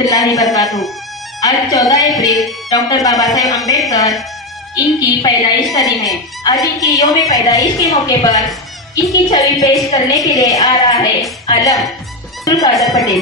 रहमतुल्लाहि बरकातहू। आज 14 अप्रैल डॉक्टर बाबा साहेब अम्बेडकर इनकी पैदाइश का दिन है। आज इनकी यौम पैदाइश के मौके पर इनकी छवि पेश करने के लिए आ रहा है आलम अब्दुल कादर पटेल।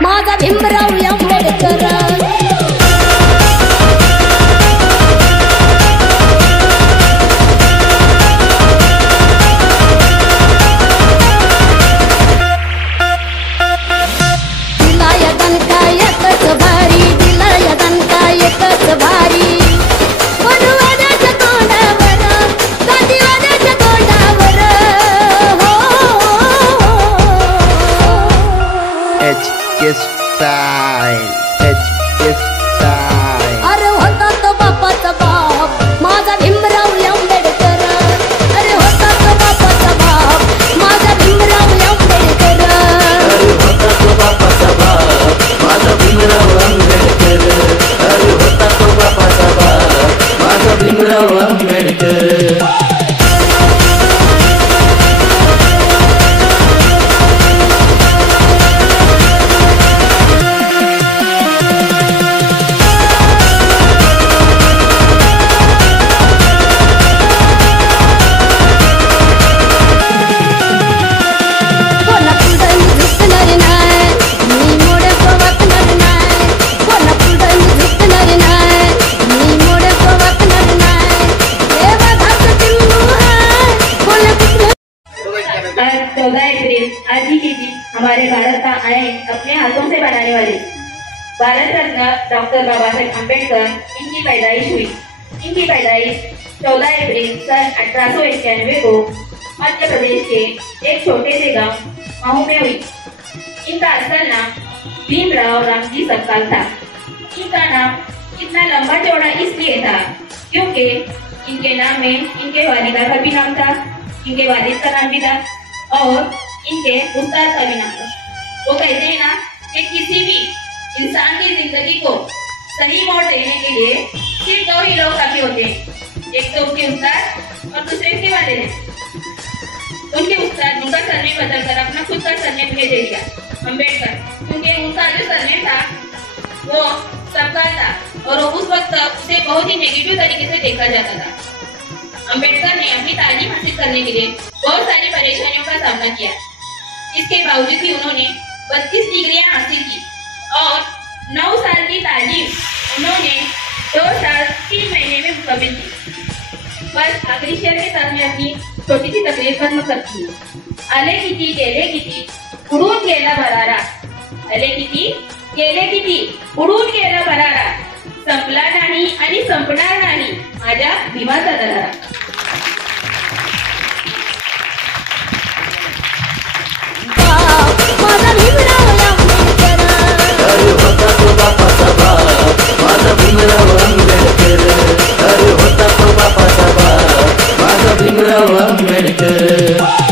माझा भीमराव आंबेडकर दिला या दणका एकच भारी, दिला या दणका एकच भारी। वनवादाच्या तोंडावर, गांधीवादाच्या तोंडावर अरे होता तो बापाचा बाप माझा भीमराव आंबेडकर। अरे होता तो बापाचा बाप माझा भीमराव आंबेडकर। अरे होता तो बापाचा बाप माझा भीमराव आंबेडकर। अरे होता तो बापाचा बाप माझा भीमराव आंबेडकर। आज 14 अप्रैल आज ही के दिन हमारे भारत का आईन अपने हाथों से बनाने वाले भारत रत्न डॉक्टर बाबा साहेब अम्बेडकर इनकी पैदाइश हुई। इनकी पैदाइश 14 अप्रैल सन 1891 को मध्य प्रदेश के एक छोटे से गांव महू में हुई। इनका असल नाम भीमराव रामजी सरकार था। इनका नाम इतना लंबा चौड़ा इसलिए था क्योंकि इनके नाम में इनके वालिदा का भी नाम था, इनके वालिद का नाम भी था और इनके उस्ताद का भी नाम था। वो कहते हैं ना कि किसी भी इंसान की जिंदगी को सही मोड़ देने के लिए सिर्फ दो ही लोग काफी होते हैं, एक तो उसके उस्ताद और दूसरे उसके वालिद हैं। उनके उस्ताद उनका सरनेम बदलकर अपना खुद का सरनेम दे दिया अम्बेडकर, क्योंकि उनका जो सरनेम था वो सरकार था और उस वक्त उसे बहुत ही नेगेटिव तरीके से देखा जाता था। अम्बेडकर ने अपनी तालीम हासिल करने के लिए बहुत सारी परेशानियों का सामना किया। इसके बावजूद भी उन्होंने 32 डिग्रियां हासिल की और 9 साल की तालीम उन्होंने 2 साल 3 महीने में मुकम्मल की। बस आखिरी शेर के साथ में अपनी छोटी सी तकरीर खत्म करती हूँ। आले किती गेले किती उडून गेला भरारा, आले किती गेले किती उडून गेला भरारा, संपला नाही आणि संपणार नाही माझ्या भीमाचा दरारा। माझा भीमराव आंबेडकर। अरे होता तो बापाचा बाप माझा भीमराव आंबेडकर। अरे होता तो बापाचा बाप माझा भीमराव आंबेडकर।